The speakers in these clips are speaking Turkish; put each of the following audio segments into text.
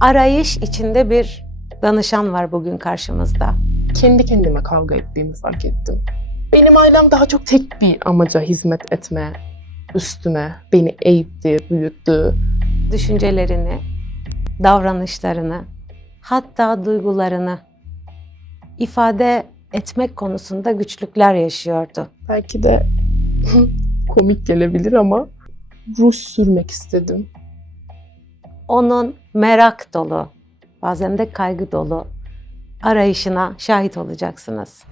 arayış içinde bir danışan var bugün karşımızda. kendi kendime kavga ettiğimi fark ettim. Benim ailem daha çok tek bir amaca hizmet etme üstüne beni eğitti, büyüttü. Düşüncelerini, davranışlarını, hatta duygularını ifade etmek konusunda güçlükler yaşıyordu. Belki de komik gelebilir ama ruj sürmek istedim. Onun merak dolu, bazen de kaygı dolu arayışına şahit olacaksınız.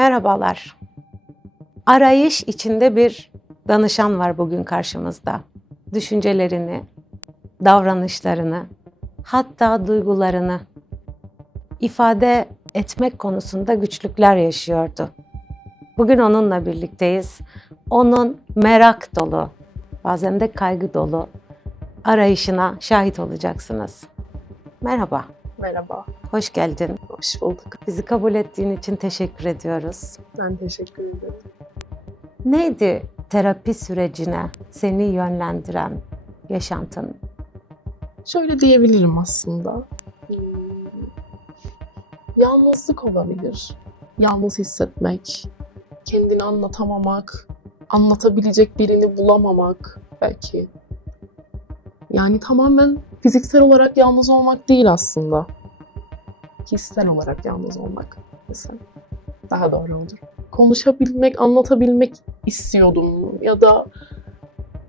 Merhabalar. Arayış içinde bir danışan var bugün karşımızda. Düşüncelerini, davranışlarını, hatta duygularını ifade etmek konusunda güçlükler yaşıyordu. Bugün onunla birlikteyiz. Onun merak dolu, bazen de kaygı dolu arayışına şahit olacaksınız. Merhaba, Merhaba, hoş geldin. hoş bulduk. Bizi kabul ettiğin için teşekkür ediyoruz. Ben teşekkür ederim. Neydi terapi sürecine seni yönlendiren yaşantın? Şöyle diyebilirim aslında. Hmm, Yalnızlık olabilir. Yalnız hissetmek, kendini anlatamamak, anlatabilecek birini bulamamak belki. Yani tamamen fiziksel olarak yalnız olmak değil aslında. Hissel olarak yalnız olmak desem daha doğru olur. Konuşabilmek, anlatabilmek istiyordum ya da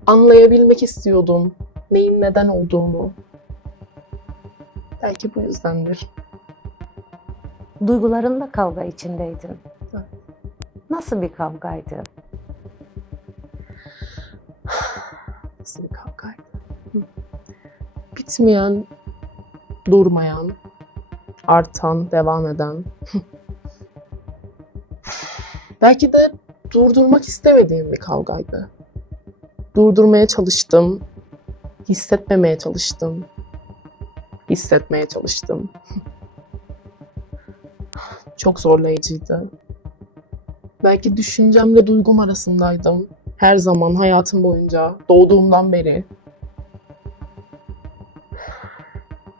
anlayabilmek istiyordum neyin neden olduğunu. Belki bu yüzdendir. Duygularınla kavga içindeydin. Evet. Nasıl bir kavgaydı? Nasıl bir kavgaydı? Bitmeyen, durmayan, artan, devam eden. Belki de durdurmak istemediğim bir kavgaydı. Durdurmaya çalıştım, hissetmemeye çalıştım, hissetmeye çalıştım. Çok zorlayıcıydı. Belki düşüncemle duygum arasındaydım. Her zaman hayatım boyunca, doğduğumdan beri.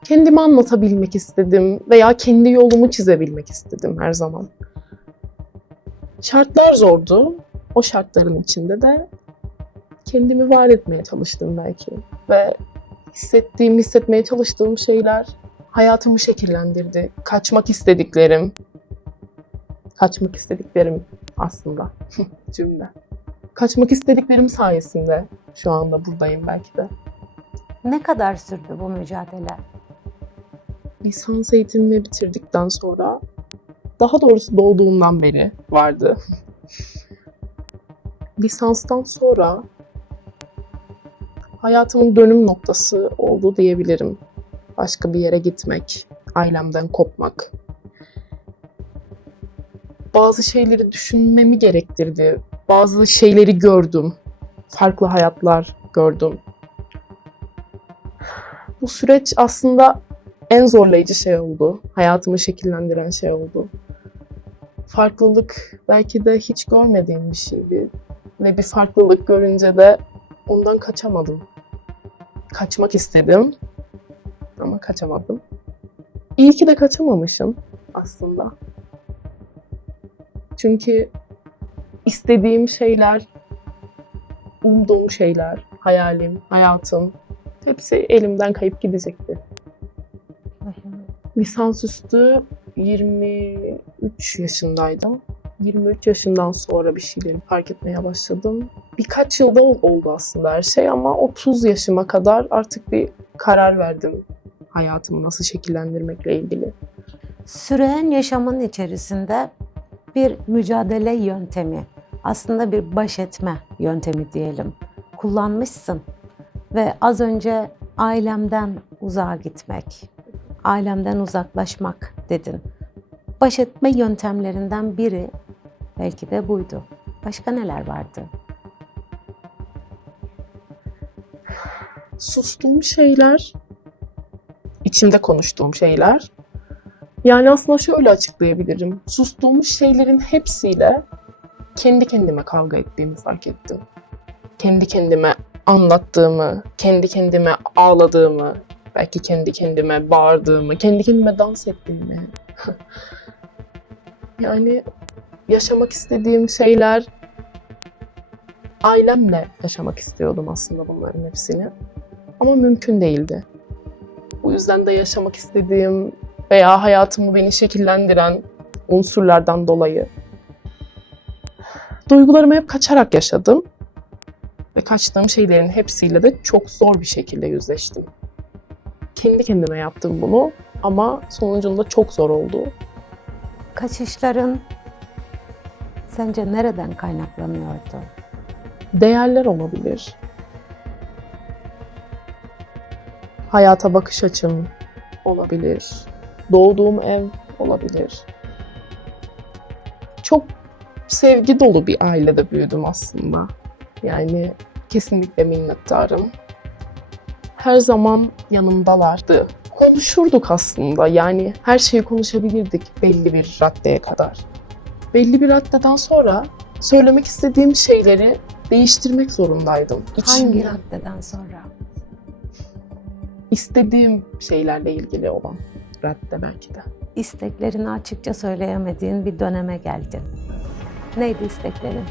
Kendimi anlatabilmek istedim veya kendi yolumu çizebilmek istedim her zaman. Şartlar zordu. O şartların içinde de kendimi var etmeye çalıştım belki. Ve hissettiğim, hissetmeye çalıştığım şeyler hayatımı şekillendirdi. Kaçmak istediklerim, kaçmak istediklerim aslında cümle. Kaçmak istediklerim sayesinde şu anda buradayım belki de. Ne kadar sürdü bu mücadele? Lisans eğitimimi bitirdikten sonra, daha doğrusu doğduğumdan beri vardı. Lisanstan sonra hayatımın dönüm noktası oldu diyebilirim. Başka bir yere gitmek, ailemden kopmak. Bazı şeyleri düşünmemi gerektirdi. Bazı şeyleri gördüm. Farklı hayatlar gördüm. Bu süreç aslında en zorlayıcı şey oldu. Hayatımı şekillendiren şey oldu. Farklılık belki de hiç görmediğim bir şeydi. Ve bir farklılık görünce de ondan kaçamadım. Kaçmak istedim ama kaçamadım. İyi ki de kaçamamışım aslında. Çünkü istediğim şeyler, umduğum şeyler, hayalim, hayatım hepsi elimden kayıp gidecekti. Lisansüstü 23 yaşındaydım. 23 yaşından sonra bir şeyleri fark etmeye başladım. Birkaç yılda oldu aslında her şey ama 30 yaşıma kadar artık bir karar verdim hayatımı nasıl şekillendirmekle ilgili. Süreyen yaşamın içerisinde bir mücadele yöntemi, aslında bir baş etme yöntemi diyelim. Kullanmışsın ve az önce ailemden uzağa gitmek, ailemden uzaklaşmak dedin. baş etme yöntemlerinden biri belki de buydu. Başka neler vardı? sustuğum şeyler, içimde konuştuğum şeyler. Yani aslında şöyle açıklayabilirim. Sustuğum şeylerin hepsiyle kendi kendime kavga ettiğimi fark ettim. Kendi kendime anlattığımı, kendi kendime ağladığımı, belki kendi kendime bağırdığımı, kendi kendime dans ettiğimi. yani yaşamak istediğim şeyler ailemle yaşamak istiyordum aslında bunların hepsini. Ama mümkün değildi. Bu yüzden de yaşamak istediğim veya hayatımı beni şekillendiren unsurlardan dolayı duygularımı hep kaçarak yaşadım. Ve kaçtığım şeylerin hepsiyle de çok zor bir şekilde yüzleştim. Kendi kendime yaptım bunu ama sonucunda çok zor oldu. Kaçışların sence nereden kaynaklanıyordu? Değerler olabilir. Hayata bakış açım olabilir. Doğduğum ev olabilir. Çok sevgi dolu bir ailede büyüdüm aslında. Yani kesinlikle minnettarım. Her zaman yanımdalardı. Konuşurduk aslında. Yani her şeyi konuşabilirdik belli bir raddeye kadar. Belli bir raddeden sonra söylemek istediğim şeyleri değiştirmek zorundaydım. Hangi raddeden sonra? istediğim şeylerle ilgili olan radde belki de. İsteklerini açıkça söyleyemediğin bir döneme geldin. Neydi isteklerin?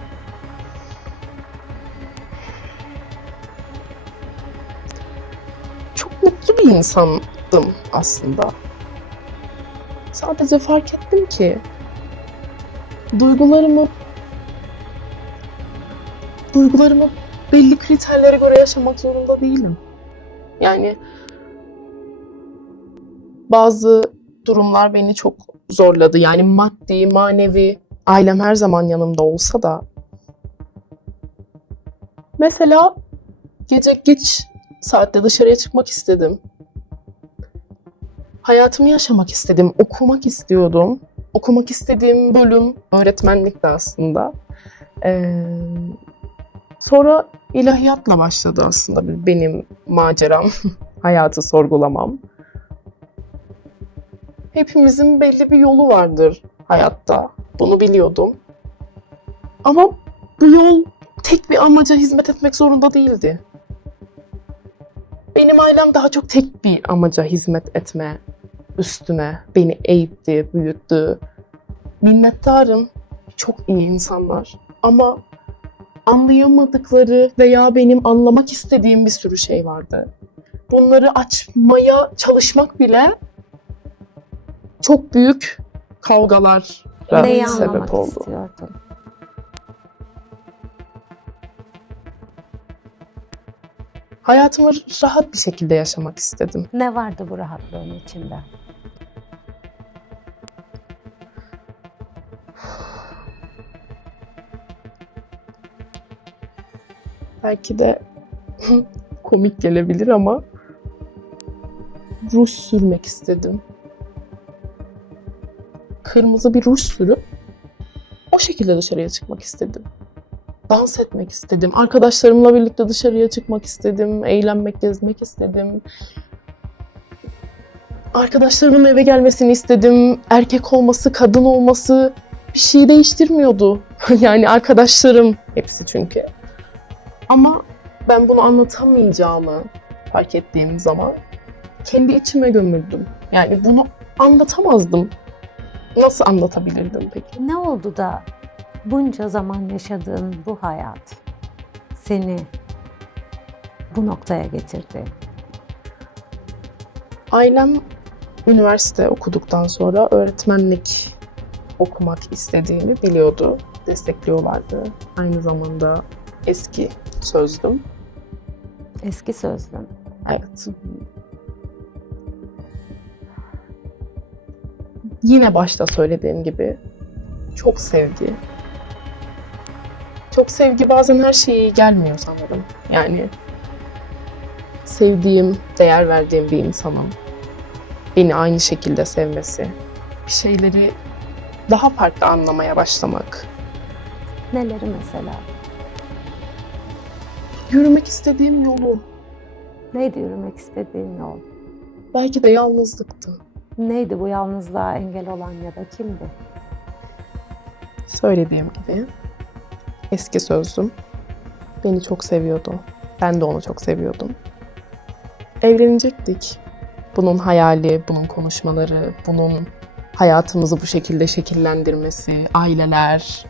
Bir insandım aslında. Sadece fark ettim ki duygularımı duygularımı belli kriterlere göre yaşamak zorunda değilim. Yani bazı durumlar beni çok zorladı. Yani maddi, manevi, ailem her zaman yanımda olsa da mesela gece geç saatte dışarıya çıkmak istedim. Hayatımı yaşamak istedim, okumak istiyordum. Okumak istediğim bölüm öğretmenlikti aslında. Ee, sonra ilahiyatla başladı aslında benim maceram, hayatı sorgulamam. Hepimizin belli bir yolu vardır hayatta. Bunu biliyordum. Ama bu yol tek bir amaca hizmet etmek zorunda değildi. Benim ailem daha çok tek bir amaca hizmet etme üstüne beni eğitti, büyüttü. Minnettarım. Çok iyi insanlar. Ama anlayamadıkları veya benim anlamak istediğim bir sürü şey vardı. Bunları açmaya çalışmak bile çok büyük kavgalar Neyi sebep anlamak oldu. istiyordun? Hayatımı rahat bir şekilde yaşamak istedim. Ne vardı bu rahatlığın içinde? Belki de komik gelebilir ama ruj sürmek istedim. Kırmızı bir ruj sürüp o şekilde dışarıya çıkmak istedim. Dans etmek istedim. Arkadaşlarımla birlikte dışarıya çıkmak istedim. Eğlenmek, gezmek istedim. Arkadaşlarımın eve gelmesini istedim. Erkek olması, kadın olması bir şey değiştirmiyordu. yani arkadaşlarım hepsi çünkü. Ama ben bunu anlatamayacağımı fark ettiğim zaman kendi içime gömüldüm. Yani bunu anlatamazdım. Nasıl anlatabilirdim peki? Ne oldu da bunca zaman yaşadığın bu hayat seni bu noktaya getirdi? Ailem üniversite okuduktan sonra öğretmenlik okumak istediğimi biliyordu. Destekliyorlardı. Aynı zamanda eski sözdüm. Eski sözlüm. Evet. Yine başta söylediğim gibi çok sevgi. Çok sevgi bazen her şeye iyi gelmiyor sanırım. Yani sevdiğim, değer verdiğim bir insanın beni aynı şekilde sevmesi, bir şeyleri daha farklı anlamaya başlamak. Neleri mesela? Yürümek istediğim yolu. Neydi yürümek istediğin yol? Belki de yalnızlıktı. Neydi bu yalnızlığa engel olan ya da kimdi? Söylediğim gibi eski sözlüm beni çok seviyordu. Ben de onu çok seviyordum. Evlenecektik. Bunun hayali, bunun konuşmaları, bunun hayatımızı bu şekilde şekillendirmesi, aileler.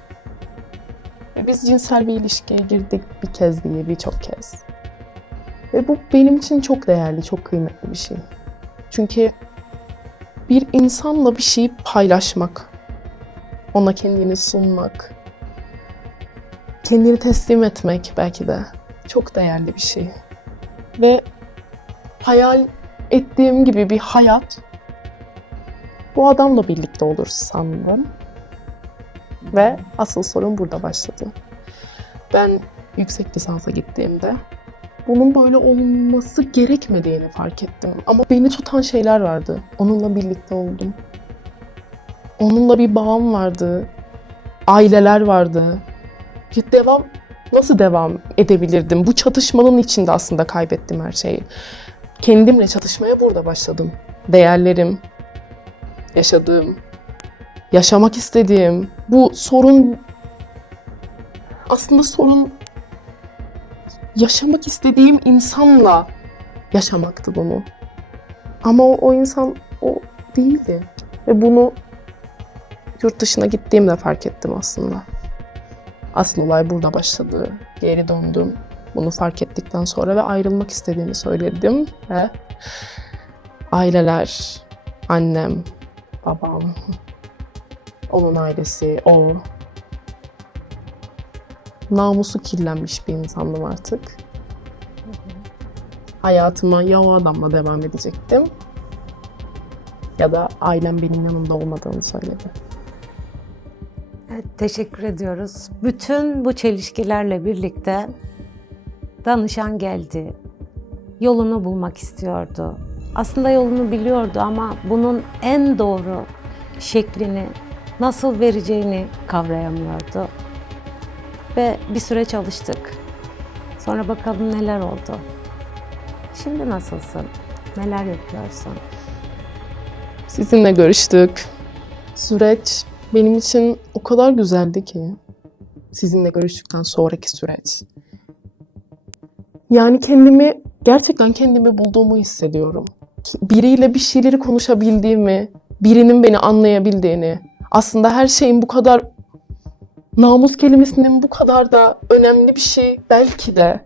Biz cinsel bir ilişkiye girdik bir kez değil, birçok kez. Ve bu benim için çok değerli, çok kıymetli bir şey. Çünkü bir insanla bir şeyi paylaşmak, ona kendini sunmak, kendini teslim etmek belki de çok değerli bir şey. Ve hayal ettiğim gibi bir hayat bu adamla birlikte olur sandım. Ve asıl sorun burada başladı. Ben yüksek lisansa gittiğimde bunun böyle olması gerekmediğini fark ettim. Ama beni tutan şeyler vardı. Onunla birlikte oldum. Onunla bir bağım vardı. Aileler vardı. Ya devam nasıl devam edebilirdim? Bu çatışmanın içinde aslında kaybettim her şeyi. Kendimle çatışmaya burada başladım. Değerlerim, yaşadığım, yaşamak istediğim, bu sorun aslında sorun yaşamak istediğim insanla yaşamaktı bunu. Ama o, o insan o değildi. Ve bunu yurt dışına gittiğimde fark ettim aslında. Asıl olay burada başladı. Geri döndüm. Bunu fark ettikten sonra ve ayrılmak istediğimi söyledim ve aileler, annem, babam, onun ailesi, o namusu kirlenmiş bir insandım artık. Hayatıma ya o adamla devam edecektim ya da ailem benim yanımda olmadığını söyledi. Teşekkür ediyoruz. Bütün bu çelişkilerle birlikte danışan geldi. Yolunu bulmak istiyordu. Aslında yolunu biliyordu ama bunun en doğru şeklini nasıl vereceğini kavrayamıyordu. Ve bir süre çalıştık. Sonra bakalım neler oldu. Şimdi nasılsın? Neler yapıyorsun? Sizinle görüştük. Süreç benim için o kadar güzeldi ki. Sizinle görüştükten sonraki süreç. Yani kendimi, gerçekten kendimi bulduğumu hissediyorum. Biriyle bir şeyleri konuşabildiğimi, birinin beni anlayabildiğini, aslında her şeyin bu kadar namus kelimesinin bu kadar da önemli bir şey belki de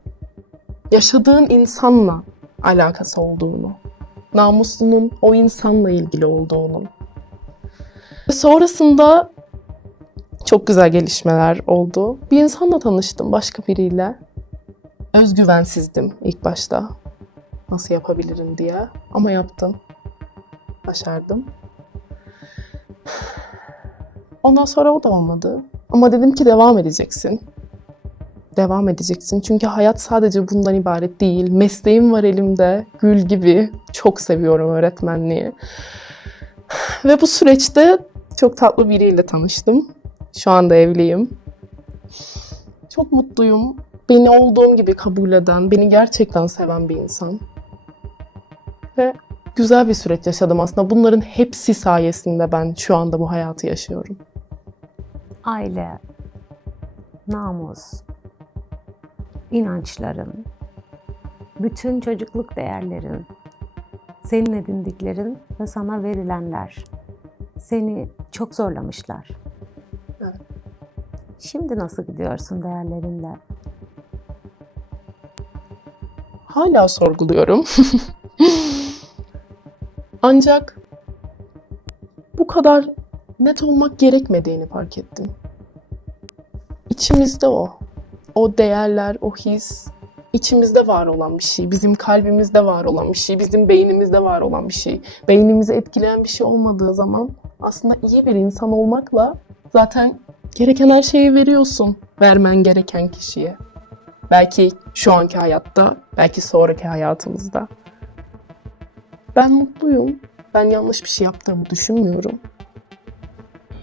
yaşadığın insanla alakası olduğunu namusunun o insanla ilgili olduğunu. Sonrasında çok güzel gelişmeler oldu. Bir insanla tanıştım, başka biriyle. Özgüvensizdim ilk başta. Nasıl yapabilirim diye. Ama yaptım. Başardım. Ondan sonra o da olmadı. Ama dedim ki devam edeceksin. Devam edeceksin. Çünkü hayat sadece bundan ibaret değil. Mesleğim var elimde. Gül gibi. Çok seviyorum öğretmenliği. Ve bu süreçte çok tatlı biriyle tanıştım. Şu anda evliyim. Çok mutluyum. Beni olduğum gibi kabul eden, beni gerçekten seven bir insan. Ve güzel bir süreç yaşadım aslında. Bunların hepsi sayesinde ben şu anda bu hayatı yaşıyorum. aile, namus, inançların, bütün çocukluk değerlerin, senin edindiklerin ve sana verilenler seni çok zorlamışlar. Evet. Şimdi nasıl gidiyorsun değerlerinle? Hala sorguluyorum. Ancak bu kadar net olmak gerekmediğini fark ettim. İçimizde o. O değerler, o his içimizde var olan bir şey. Bizim kalbimizde var olan bir şey. Bizim beynimizde var olan bir şey. Beynimizi etkileyen bir şey olmadığı zaman aslında iyi bir insan olmakla zaten gereken her şeyi veriyorsun. Vermen gereken kişiye. Belki şu anki hayatta, belki sonraki hayatımızda. Ben mutluyum. Ben yanlış bir şey yaptığımı düşünmüyorum.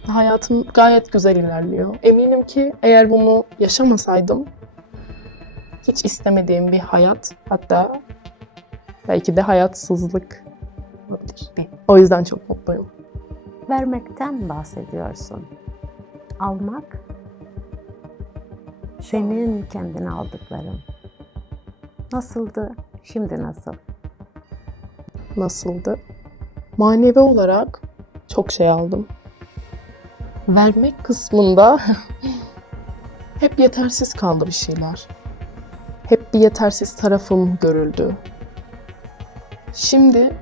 Hayatım gayet güzel ilerliyor. Eminim ki eğer bunu yaşamasaydım hiç istemediğim bir hayat hatta belki de hayatsızlık olabilir. O yüzden çok mutluyum. Vermekten bahsediyorsun. Almak senin kendine aldıkların. Nasıldı? Şimdi nasıl? nasıldı? Manevi olarak çok şey aldım. Vermek kısmında hep yetersiz kaldı bir şeyler. Hep bir yetersiz tarafım görüldü. Şimdi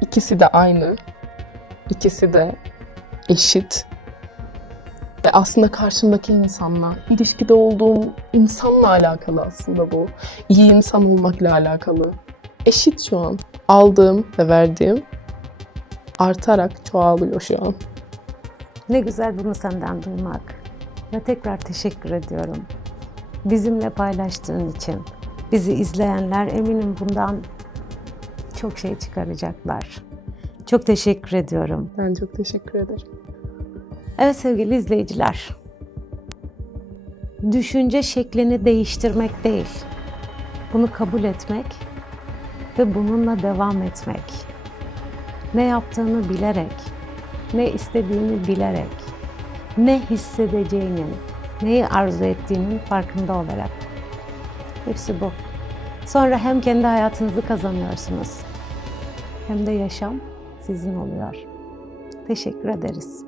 ikisi de aynı. İkisi de eşit. Ve aslında karşımdaki insanla, ilişkide olduğum insanla alakalı aslında bu. İyi insan olmakla alakalı. Eşit şu an aldığım ve verdiğim artarak çoğalıyor şu an. Ne güzel bunu senden duymak. Ve tekrar teşekkür ediyorum. Bizimle paylaştığın için. Bizi izleyenler eminim bundan çok şey çıkaracaklar. Çok teşekkür ediyorum. Ben çok teşekkür ederim. Evet sevgili izleyiciler. Düşünce şeklini değiştirmek değil. Bunu kabul etmek ve bununla devam etmek. Ne yaptığını bilerek, ne istediğini bilerek, ne hissedeceğinin, neyi arzu ettiğinin farkında olarak. Hepsi bu. Sonra hem kendi hayatınızı kazanıyorsunuz hem de yaşam sizin oluyor. Teşekkür ederiz.